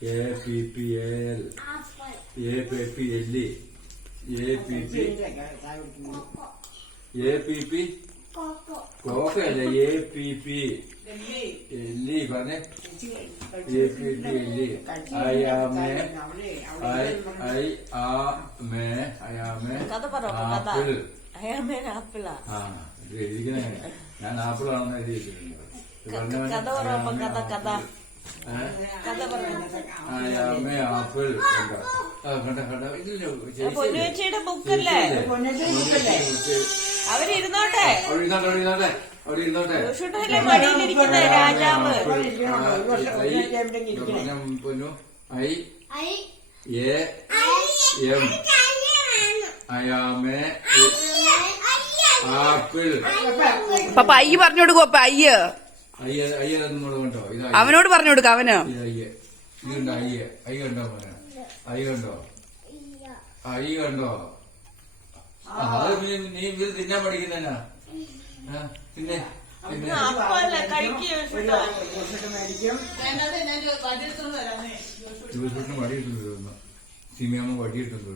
APPAL APP കോക്കയല്ലേ APP എല്ലി പറഞ്ഞേ APP എല്ലി apple എഴുതിക്കണേ ഞാൻ ആപ്പിളാണെന്ന് എഴുതിയിട്ടുണ്ട് ആപ്പിൾ പൊന്നുവച്ചിയുടെ ബുക്കല്ലേ അവരിരുന്നോട്ടെ മടിയിലിരിക്കുന്ന രാജാവ് പൊന്നു ആപ്പിൾ പപ്പ അയ്യ പറഞ്ഞു കൊടുക്കും. അപ്പ അയ്യോട് കണ്ടോ ഇത് അവനോട് പറഞ്ഞു കൊടുക്ക. അവന് ഇതുണ്ടോ അയ്യ കണ്ടോ മോനെ അയ്യ കണ്ടോ അത് നീ ഇത് തിന്നാൻ പഠിക്കുന്നതിനാ പിന്നെ ജോസൂട്ടിന് വടിയിട്ടുണ്ടോ സിമിയമ്മ വടിയിട്ടുണ്ടോ